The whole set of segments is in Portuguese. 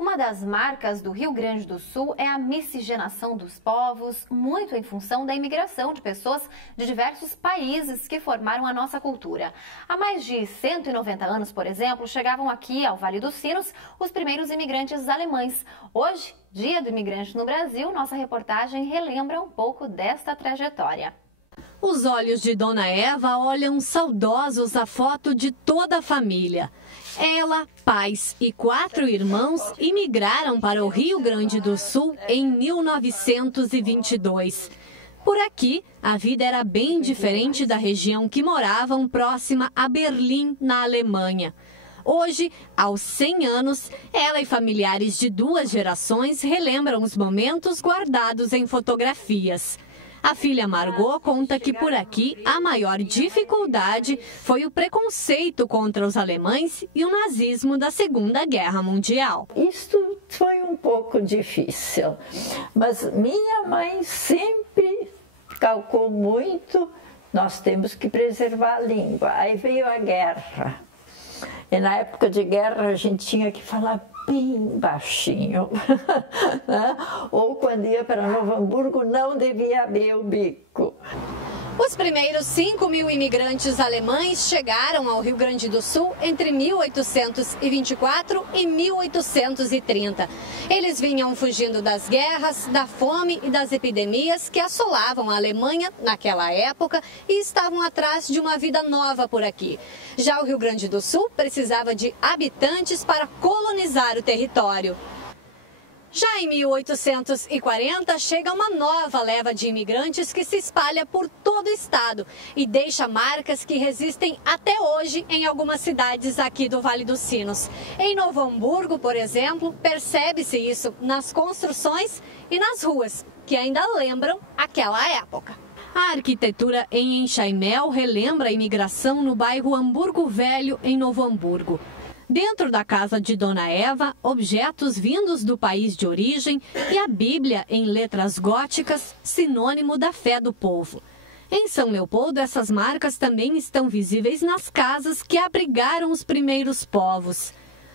Uma das marcas do Rio Grande do Sul é a miscigenação dos povos, muito em função da imigração de pessoas de diversos países que formaram a nossa cultura. Há mais de 190 anos, por exemplo, chegavam aqui ao Vale dos Sinos os primeiros imigrantes alemães. Hoje, Dia do Imigrante no Brasil, nossa reportagem relembra um pouco desta trajetória. Os olhos de Dona Eva olham saudosos a foto de toda a família. Ela, pais e 4 irmãos imigraram para o Rio Grande do Sul em 1922. Por aqui, a vida era bem diferente da região que moravam próxima a Berlim, na Alemanha. Hoje, aos 100 anos, ela e familiares de 2 gerações relembram os momentos guardados em fotografias. A filha Margot conta que por aqui a maior dificuldade foi o preconceito contra os alemães e o nazismo da Segunda Guerra Mundial. Isto foi um pouco difícil, mas minha mãe sempre calcou muito, nós temos que preservar a língua. Aí veio a guerra, e na época de guerra a gente tinha que falar bem baixinho, né? Ou quando ia para Novo Hamburgo não devia abrir o bico. Os primeiros 5.000 imigrantes alemães chegaram ao Rio Grande do Sul entre 1824 e 1830. Eles vinham fugindo das guerras, da fome e das epidemias que assolavam a Alemanha naquela época e estavam atrás de uma vida nova por aqui. Já o Rio Grande do Sul precisava de habitantes para colonizar o território. Já em 1840, chega uma nova leva de imigrantes que se espalha por todo o estado e deixa marcas que resistem até hoje em algumas cidades aqui do Vale dos Sinos. Em Novo Hamburgo, por exemplo, percebe-se isso nas construções e nas ruas, que ainda lembram aquela época. A arquitetura em Enxaimel relembra a imigração no bairro Hamburgo Velho, em Novo Hamburgo. Dentro da casa de Dona Eva, objetos vindos do país de origem e a Bíblia em letras góticas, sinônimo da fé do povo. Em São Leopoldo, essas marcas também estão visíveis nas casas que abrigaram os primeiros povos.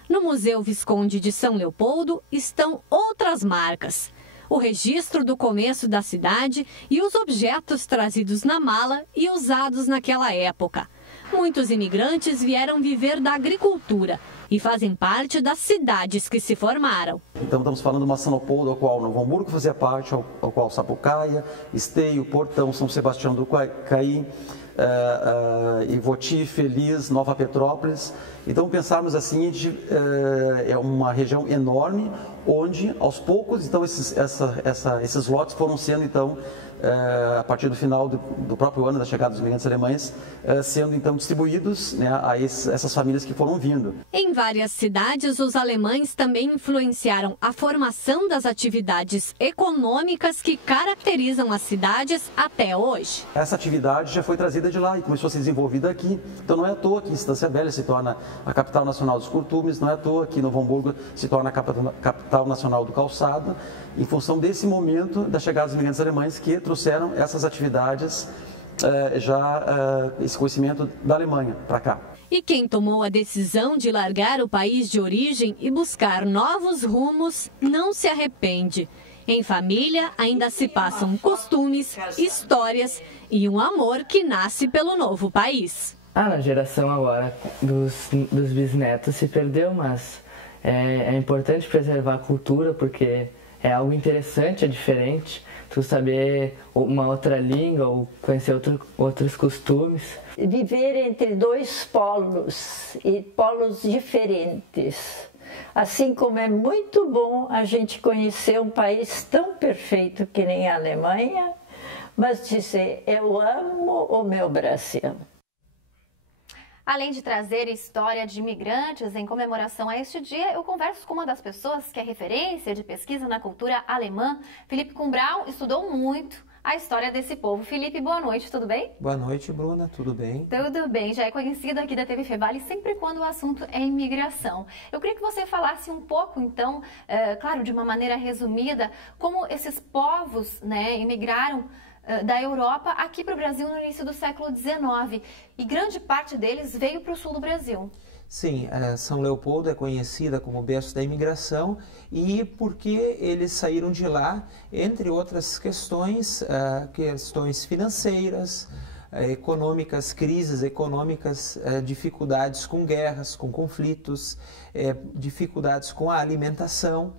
No Museu Visconde de São Leopoldo estão outras marcas. O registro do começo da cidade e os objetos trazidos na mala e usados naquela época. Muitos imigrantes vieram viver da agricultura e fazem parte das cidades que se formaram. Então estamos falando de uma São Leopoldo, ao qual Novo Hamburgo fazia parte, ao qual Sapucaia, Esteio, Portão, São Sebastião do Caí, Ivoti, Feliz, Nova Petrópolis. Então pensarmos assim, é uma região enorme, onde aos poucos então esses lotes foram sendo então a partir do final do próprio ano da chegada dos imigrantes alemães, sendo então distribuídos, né, a essas famílias que foram vindo. Em várias cidades, os alemães também influenciaram a formação das atividades econômicas que caracterizam as cidades até hoje. Essa atividade já foi trazida de lá e começou a ser desenvolvida aqui. Então não é à toa que Estância Velha se torna a capital nacional dos curtumes, não é à toa que Novo Hamburgo se torna a capital nacional do calçado, em função desse momento da chegada dos imigrantes alemães que trouxeram essas atividades, esse conhecimento da Alemanha para cá. E quem tomou a decisão de largar o país de origem e buscar novos rumos não se arrepende. Em família ainda se passam costumes, histórias e um amor que nasce pelo novo país. Na geração agora dos bisnetos se perdeu, mas é importante preservar a cultura porque é algo interessante, é diferente. Tu saber uma outra língua ou conhecer outros costumes. Viver entre 2 polos e polos diferentes. Assim como é muito bom a gente conhecer um país tão perfeito que nem a Alemanha, mas dizer, eu amo o meu Brasil. Além de trazer história de imigrantes em comemoração a este dia, eu converso com uma das pessoas que é referência de pesquisa na cultura alemã. Felipe Kumbraun estudou muito a história desse povo. Felipe, boa noite, tudo bem? Boa noite, Bruna, tudo bem? Tudo bem, já é conhecido aqui da TV Fevale sempre quando o assunto é imigração. Eu queria que você falasse um pouco, então, claro, de uma maneira resumida, como esses povos, né, imigraram da Europa aqui para o Brasil no início do século XIX. E grande parte deles veio para o sul do Brasil. Sim, São Leopoldo é conhecida como berço da imigração e porque eles saíram de lá, entre outras questões, questões financeiras, econômicas, crises econômicas, dificuldades com guerras, com conflitos, dificuldades com a alimentação.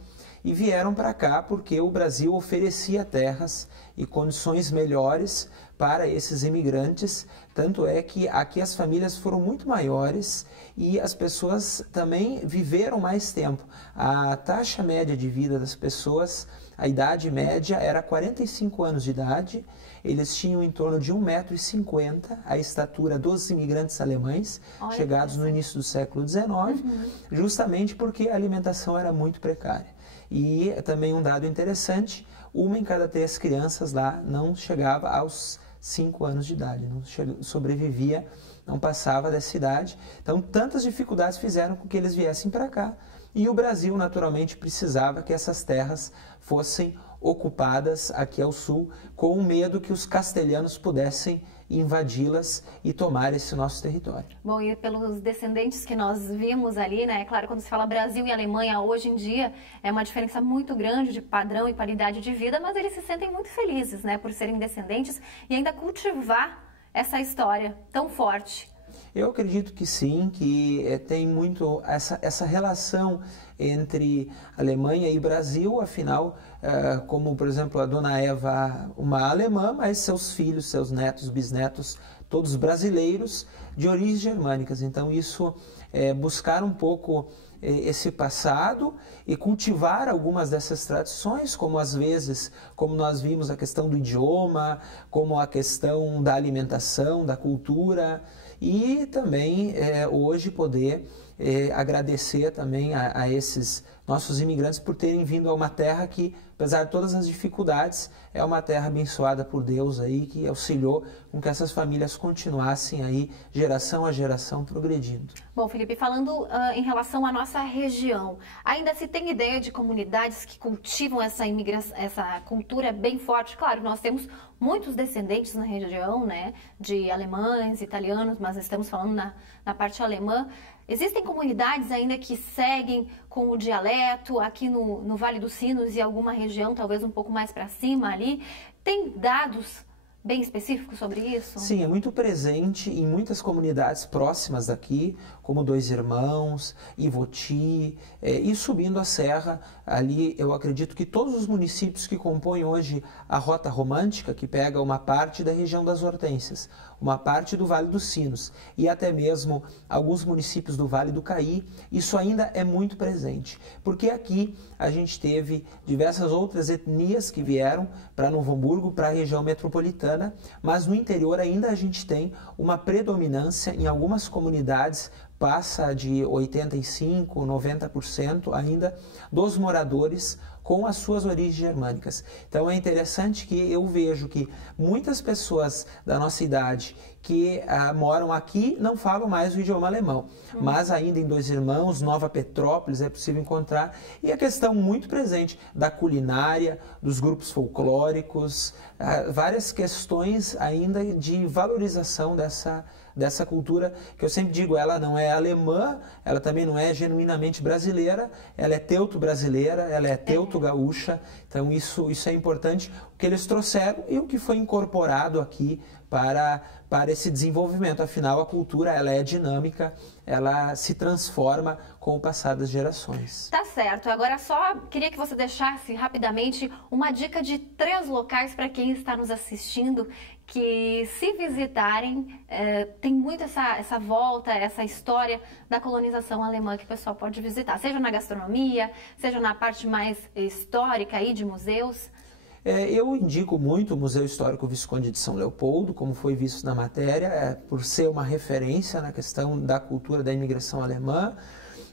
E vieram para cá porque o Brasil oferecia terras e condições melhores para esses imigrantes, tanto é que aqui as famílias foram muito maiores e as pessoas também viveram mais tempo. A taxa média de vida das pessoas, a idade média era 45 anos de idade, eles tinham em torno de 1,50 m a estatura dos imigrantes alemães, chegados no início do século XIX, justamente porque a alimentação era muito precária. E também um dado interessante, 1 em cada 3 crianças lá não chegava aos 5 anos de idade, não sobrevivia, não passava dessa idade. Então, tantas dificuldades fizeram com que eles viessem para cá. E o Brasil, naturalmente, precisava que essas terras fossem ocupadas aqui ao sul, com o medo que os castelhanos pudessem invadi-las e tomar esse nosso território. Bom, e pelos descendentes que nós vimos ali, né? Claro, quando se fala Brasil e Alemanha hoje em dia, é uma diferença muito grande de padrão e qualidade de vida, mas eles se sentem muito felizes, né? Por serem descendentes e ainda cultivar essa história tão forte. Eu acredito que sim, que tem muito essa relação entre Alemanha e Brasil, afinal, como por exemplo a dona Eva, uma alemã, mas seus filhos, seus netos, bisnetos, todos brasileiros de origens germânicas. Então isso é buscar um pouco esse passado e cultivar algumas dessas tradições, como às vezes, como nós vimos a questão do idioma, como a questão da alimentação, da cultura, e também hoje poder agradecer também a esses nossos imigrantes por terem vindo a uma terra que, apesar de todas as dificuldades, é uma terra abençoada por Deus aí, que auxiliou com que essas famílias continuassem aí, geração a geração, progredindo. Bom, Felipe, falando em relação à nossa região, ainda se tem ideia de comunidades que cultivam essa cultura bem forte? Claro, nós temos muitos descendentes na região, né, de alemães, italianos, mas estamos falando na parte alemã. Existem comunidades ainda que seguem com o dialeto aqui no Vale dos Sinos e alguma região, talvez um pouco mais para cima ali? Tem dados bem específicos sobre isso? Sim, é muito presente em muitas comunidades próximas daqui, como Dois Irmãos, Ivoti, e subindo a serra, ali eu acredito que todos os municípios que compõem hoje a Rota Romântica, que pega uma parte da região das Hortênsias, uma parte do Vale dos Sinos e até mesmo alguns municípios do Vale do Caí, isso ainda é muito presente, porque aqui a gente teve diversas outras etnias que vieram para Novo Hamburgo, para a região metropolitana, mas no interior ainda a gente tem uma predominância em algumas comunidades, passa de 85%, 90% ainda dos moradores com as suas origens germânicas. Então é interessante que eu vejo que muitas pessoas da nossa idade que moram aqui não falam mais o idioma alemão, mas ainda em Dois Irmãos, Nova Petrópolis é possível encontrar, e a questão muito presente da culinária, dos grupos folclóricos, várias questões ainda de valorização dessa cultura, que eu sempre digo, ela não é alemã, ela também não é genuinamente brasileira, ela é teuto-brasileira, ela é teuto-gaúcha, então isso é importante, o que eles trouxeram e o que foi incorporado aqui para esse desenvolvimento. Afinal, a cultura ela é dinâmica, ela se transforma com o passar das gerações. Tá certo. Agora só queria que você deixasse rapidamente uma dica de 3 locais para quem está nos assistindo, que se visitarem, tem muito essa volta, essa história da colonização alemã que o pessoal pode visitar, seja na gastronomia, seja na parte mais histórica aí de museus. Eu indico muito o Museu Histórico Visconde de São Leopoldo, como foi visto na matéria, por ser uma referência na questão da cultura da imigração alemã.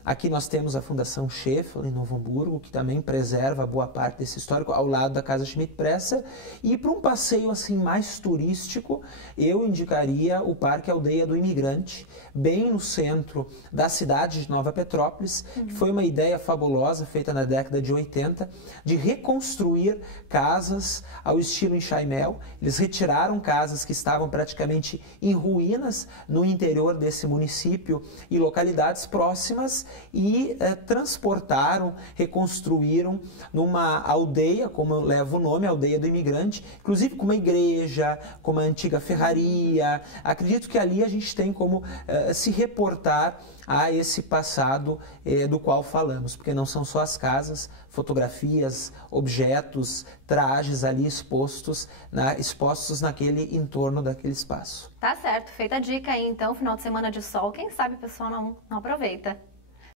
Aqui nós temos a Fundação Schaeffler, em Novo Hamburgo, que também preserva boa parte desse histórico, ao lado da Casa Schmidt-Presser. E para um passeio assim mais turístico, eu indicaria o Parque Aldeia do Imigrante, bem no centro da cidade de Nova Petrópolis, que foi uma ideia fabulosa, feita na década de 80, de reconstruir casas ao estilo enxaimel. Eles retiraram casas que estavam praticamente em ruínas no interior desse município e localidades próximas e transportaram, reconstruíram numa aldeia, como leva o nome, Aldeia do Imigrante, inclusive com uma igreja, com uma antiga ferraria. Acredito que ali a gente tem como se reportar a esse passado do qual falamos, porque não são só as casas, fotografias, objetos, trajes ali expostos naquele entorno daquele espaço. Tá certo, feita a dica aí então, final de semana de sol, quem sabe o pessoal não aproveita.